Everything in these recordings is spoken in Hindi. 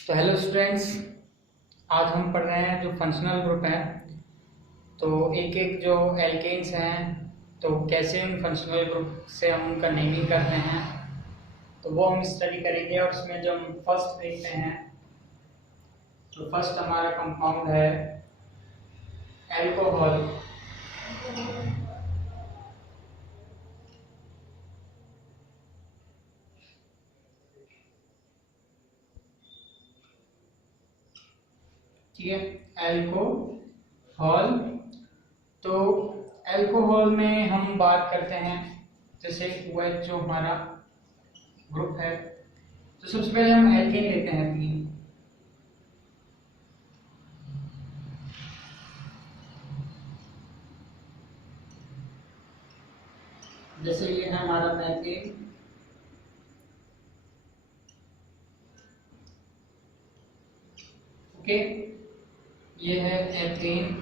तो हेलो स्टूडेंट्स, आज हम पढ़ रहे हैं जो फंक्शनल ग्रुप है। तो एक एक जो एल्केन्स हैं, तो कैसे उन फंक्शनल ग्रुप से हम उनका नेमिंग करते हैं, तो वो हम स्टडी करेंगे। और उसमें जो हम फर्स्ट देखते हैं, तो फर्स्ट हमारा कंपाउंड है एल्कोहल। ठीक है, एल्कोहल। तो एल्कोहल में हम बात करते हैं, जैसे OH जो हमारा ग्रुप है, तो सबसे पहले हम एल्केन लेते हैं तीन। जैसे ये है हमारा मैथेन, ओके। ये है एथेन,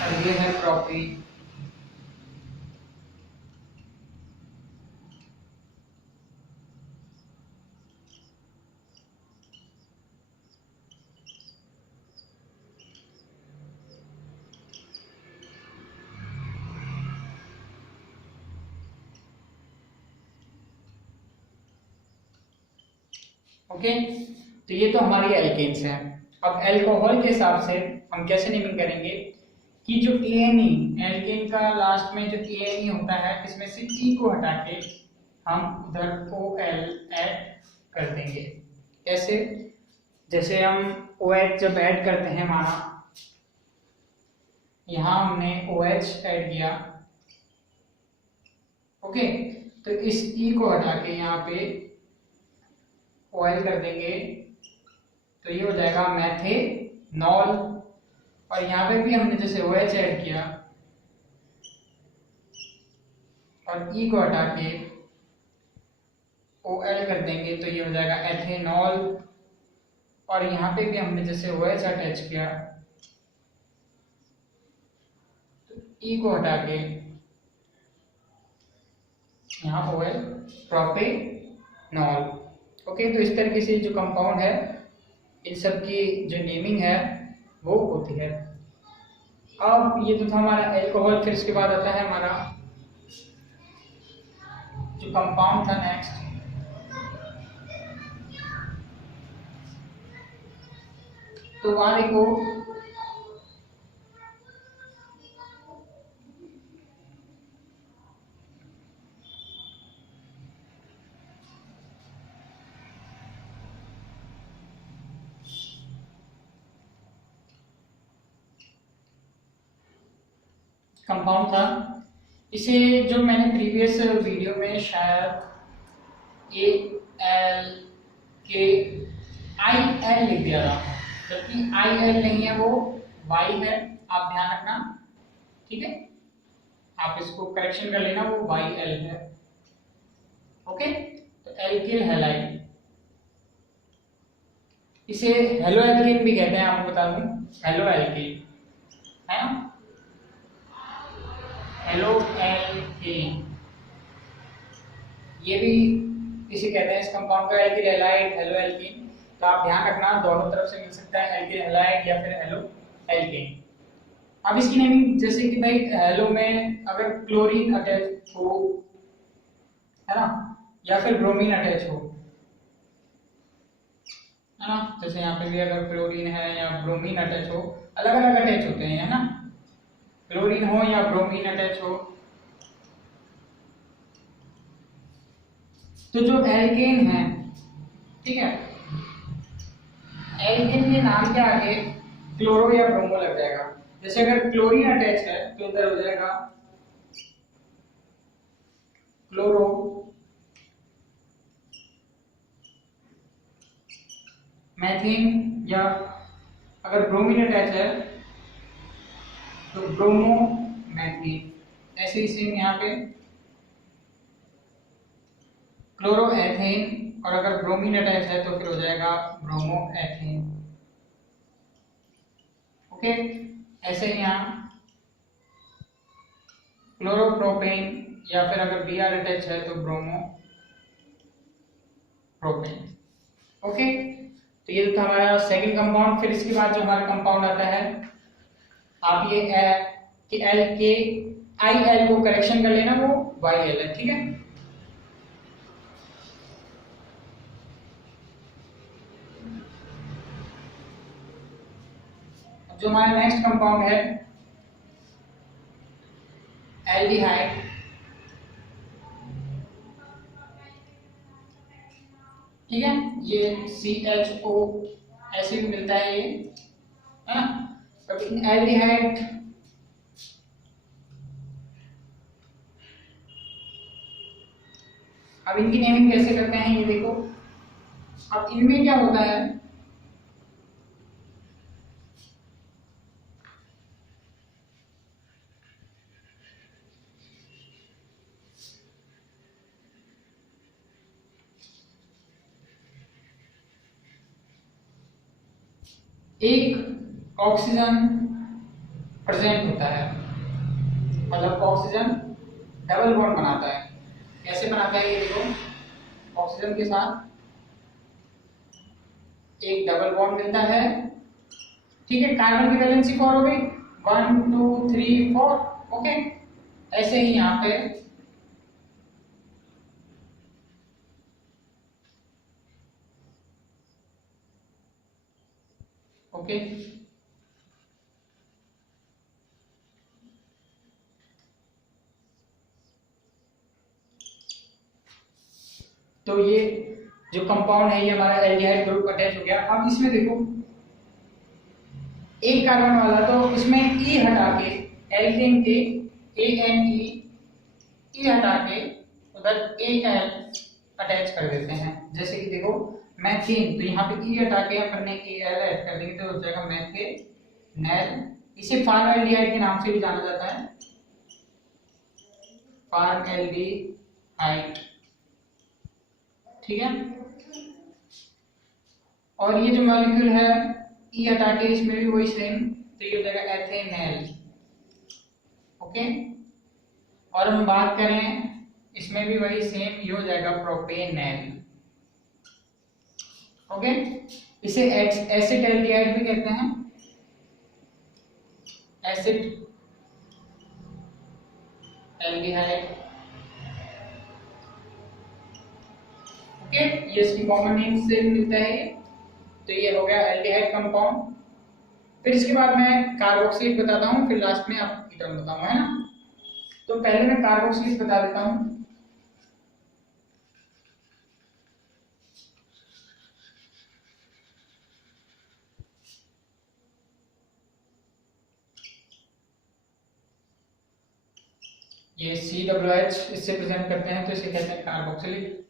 और ये है प्रोपीन। ओके, तो ये तो हमारी एल्केन्स हैं। अब अल्कोहल के हिसाब से हम कैसे नेमिंग करेंगे कि जो एएनई, एल्केन का लास्ट में जो एएनई होता है, इसमें से ई को हटा के हम उधर OL ऐड कर देंगे। कैसे? जैसे हम OH जब ऐड करते हैं, माना यहाँ हमने OH ऐड किया, ओके, तो इस ई को हटा के यहाँ पे OL कर देंगे, तो ये हो जाएगा मैथेनॉल। और यहाँ पे भी हमने जैसे OH ऐड किया और ई को हटा के OL कर देंगे, तो ये हो जाएगा एथेनॉल। और यहाँ पे भी हमने जैसे OH अटैच किया, तो ई को हटा के यहाँ OL, प्रोपेनॉल। ओके, तो इस तरीके से जो कंपाउंड है, इन सब की जो नेमिंग है वो होती है। अब ये तो था हमारा एल्कोहल। फिर इसके बाद आता है हमारा जो कंपाउंड था नेक्स्ट, तो वहां देखो कंपाउंड था, इसे जो मैंने प्रीवियस वीडियो में शायद ALKIL लिख दिया था, जबकि IL नहीं है, वो Y है। आप ध्यान रखना, ठीक है, आप इसको करेक्शन कर लेना, वो YL है। ओके, तो एल्किल हैलाइड, इसे हेलो एल्केन भी कहते हैं, आपको बता दूं, हेलो एल्केन है ना, हेलो एल्केन, ये भी इसे कहते हैं, इस कंपाउंड का एल्किल हैलाइड, हेलो एल्केन। तो आप ध्यान रखना, दोनों तरफ से मिल सकता है, एल्किल हैलाइड या फिर हेलो एल्केन। अब इसकी नेमिंग, जैसे कि भाई हेलो में अगर क्लोरीन अटैच हो, है ना, या फिर ब्रोमीन अटैच हो, है ना, जैसे यहाँ पे भी अगर क्लोरीन है या ब्रोमीन अटैच हो, अलग अलग अटैच होते हैं, है ना, क्लोरीन हो या ब्रोमीन अटैच हो, तो जो एल्केन है, ठीक है, एल्केन के नाम के आगे क्लोरो या ब्रोमो लग जाएगा। जैसे अगर क्लोरीन अटैच है, तो इधर हो जाएगा क्लोरो, मैथेन, या अगर ब्रोमीन अटैच है तो ब्रोमो मैथेन। ऐसे ही सेम यहाँ पे क्लोरोएथेन, और अगर ब्रोमीन अटैच है तो फिर हो जाएगा ब्रोमोएथेन। ओके, ऐसे ही यहाँ क्लोरोप्रोपेन, या फिर अगर Br अटैच है तो ब्रोमोप्रोपेन। ओके, तो ये था हमारा सेकंड कंपाउंड। फिर इसके बाद जो हमारा कंपाउंड आता है, आप ये कि एल के आई एल को करेक्शन कर लेना, वो वाई एल है, ठीक है। अब जो हमारा नेक्स्ट कंपाउंड है एल्डिहाइड, ठीक है, ये CHO ऐसे भी मिलता है, ये है ना। अब इन एल्डिहाइड अब इनकी नेमिंग कैसे करते हैं ये देखो। अब इनमें क्या होता है, एक ऑक्सीजन प्रेजेंट होता है, मतलब ऑक्सीजन डबल बॉन्ड बनाता है। कैसे बनाता है ये देखो, ऑक्सीजन के साथ एक डबल बॉन्ड मिलता है, ठीक है। कार्बन की वैलेंसी 4 हो गई, 1 2 3 4। ओके, ऐसे ही यहाँ पे ओके, तो ये जो कंपाउंड है ये हमारा एल्डिहाइड ग्रुप अटैच हो गया। अब इसमें देखो एक कार्बन वाला, तो इसमें ई हटा के एल्केन के ANE हटा के उधर AL अटैच कर देते हैं। जैसे कि देखो मैथेन, तो यहाँ पे ई हटा के अपन ने AL ऐड कर देंगे तो हो जाएगा मैथेनैल। इसे फॉर्मल्डिहाइड के नाम से भी जाना जाता है, फॉर्मल्डिहाइड, ठीक है। और ये जो मॉलिक्यूल है ई हटा के इसमें भी वही सेम, तो ये हो जाएगा एथेनैल। ओके, और हम बात करें इसमें भी वही सेम, ये हो जाएगा प्रोपेनैल। ओके, इसे एसिड एल्डिहाइड भी कहते हैं, एसिड एल्डिहाइड। ओके, ये इसकी कॉमन नेम से मिलता है ये। तो ये हो गया एल्डिहाइड कंपाउंड। फिर इसके बाद मैं कार्बोक्सिलेट बताता हूँ, फिर लास्ट में आप कीटोन बताऊंगा, है ना। तो पहले मैं कार्बोक्सिलेट बता देता हूँ। ये COOH इससे प्रेजेंट करते हैं, तो इसे कहते हैं कार्बोक्सिलिक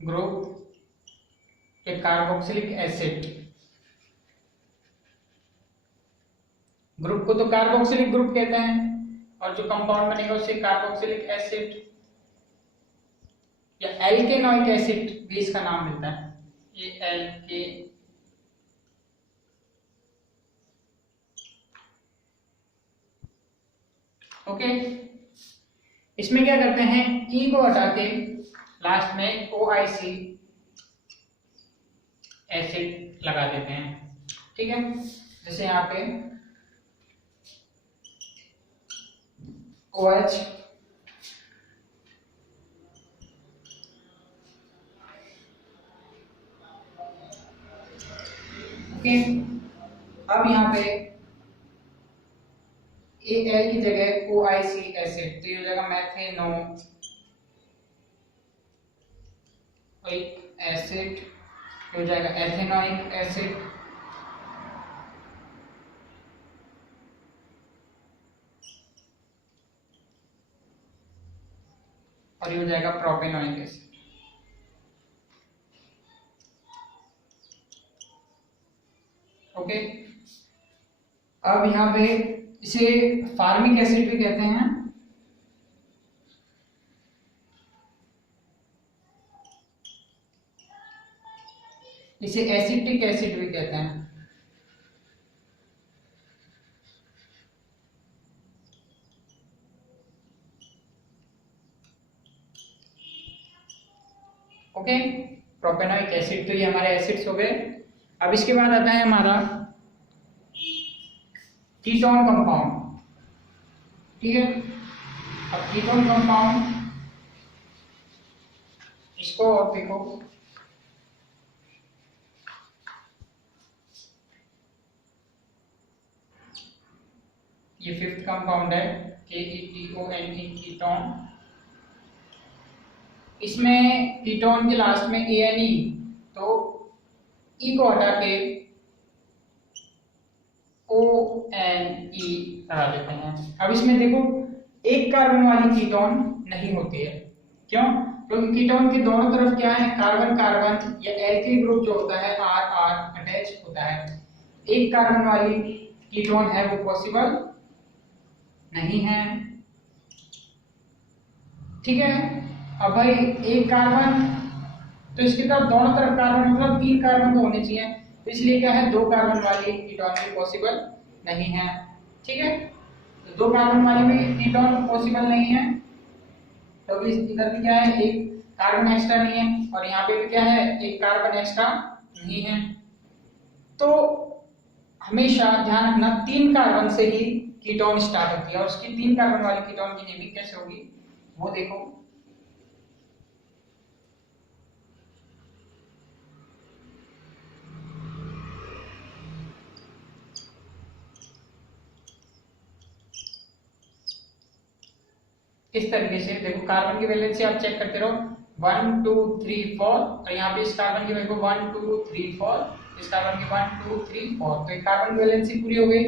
ग्रुप। एक कार्बोक्सिलिक एसिड ग्रुप को तो कार्बोक्सिलिक ग्रुप कहते हैं, और जो कंपाउंड बनेगा उसे कार्बोक्सिलिक एसिड या एल्केनोइक एसिड भी इसका नाम मिलता है, ये एल्के। ओके, इसमें क्या करते हैं, ई को हटा के लास्ट में OIC एसिड लगा देते हैं, ठीक है। जैसे यहाँ पे OH, ओके। अब यहाँ पे AL की जगह OIC एसिड, तो ये हो जाएगा मैथेनो एसिड, हो जाएगा एथेनोइक एसिड, और ये हो जाएगा प्रोपेनोइक एसिड। ओके, अब यहाँ पे इसे फार्मिक एसिड भी कहते हैं, इसे एसिटिक एसिड भी कहते हैं। ओके, प्रोपेनोइक एसिड, तो ये हमारे एसिड्स हो गए। अब इसके बाद आता है हमारा कीटोन कंपाउंड, ठीक है। अब कीटोन कंपाउंड, इसको और देखो, ये फिफ्थ कंपाउंड है KETONE, कीटोन। इसमें कीटोन के लास्ट में ANE, तो E को हटा के ONE लगा देते हैं। अब इसमें देखो एक कार्बन वाली कीटोन नहीं होती है, क्यों? क्योंकि कीटोन के दोनों तरफ क्या है, कार्बन कार्बन या एल्किल ग्रुप जो होता है R R अटैच होता है। एक कार्बन वाली कीटोन है वो पॉसिबल नहीं है, ठीक है। अब भाई एक कार्बन, तो इसकी तरफ दोनों तरफ कार्बन मतलब 3 कार्बन तो होने चाहिए, तो इसलिए क्या है, 2 कार्बन वाली कीटोन भी पॉसिबल नहीं है, ठीक है। तो 2 कार्बन वाली भी कीटोन पॉसिबल नहीं है, तो इधर भी क्या है, एक कार्बन एक्स्ट्रा नहीं है, और यहाँ पे भी क्या है, एक कार्बन एक्स्ट्रा नहीं है। तो हमेशा ध्यान रखना 3 कार्बन से ही कीटोन स्टार्ट होती है, और उसकी 3 कार्बन वाली कीटोन की नेमिंग कैसे होगी वो देखो। इस तरीके से देखो, कार्बन की वैलेंसी आप चेक करते रहो, 1 2 3 4, और यहाँ पे इस कार्बन की देखो 1 2 3 4, इस कार्बन की 1 2 3 4, तो एक कार्बन की वैलेंसी पूरी हो गई।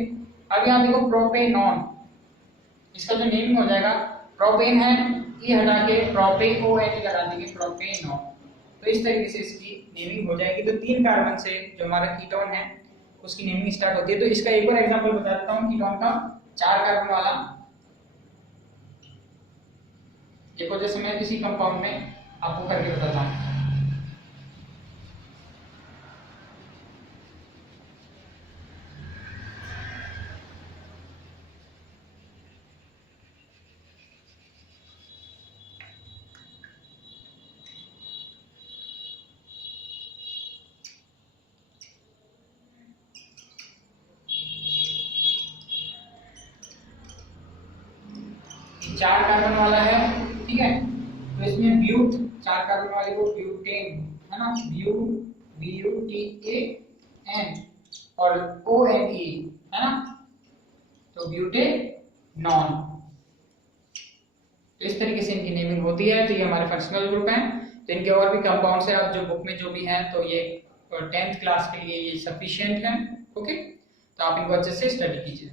अब यहाँ देखो प्रोपेनॉन, इसका जो नेमिंग हो जाएगा, प्रोपेन है, ये हटा के प्रोपेन ONE लगा देंगे, प्रोपेनॉन। तो इस तरीके से इसकी नेमिंग हो जाएगी। तो 3 कार्बन से जो हमारा कीटोन है उसकी नेमिंग स्टार्ट होती है। तो इसका एक और एग्जांपल बता देता हूँ कीटोन का, 4 कार्बन वाला। देखो जैसे मैं किसी कंपाउंड में आपको करके बताता हूँ, चार कार्बन वाला है, ठीक है। तो इसमें ब्यूट, 4 कार्बन वाले को ब्यूटेन है ना, BUTAN और ONE है ना, तो ब्यूटेनॉन। तो इस तरीके से इनकी नेमिंग होती है। तो ये हमारे फंक्शनल ग्रुप हैं। तो इनके और भी कंपाउंड्स हैं, अब जो बुक में जो भी हैं, तो ये 10th क्लास के लिए ये सफिशिएंट है। ओके, तो आप इनको अच्छे से स्टडी कीजिए।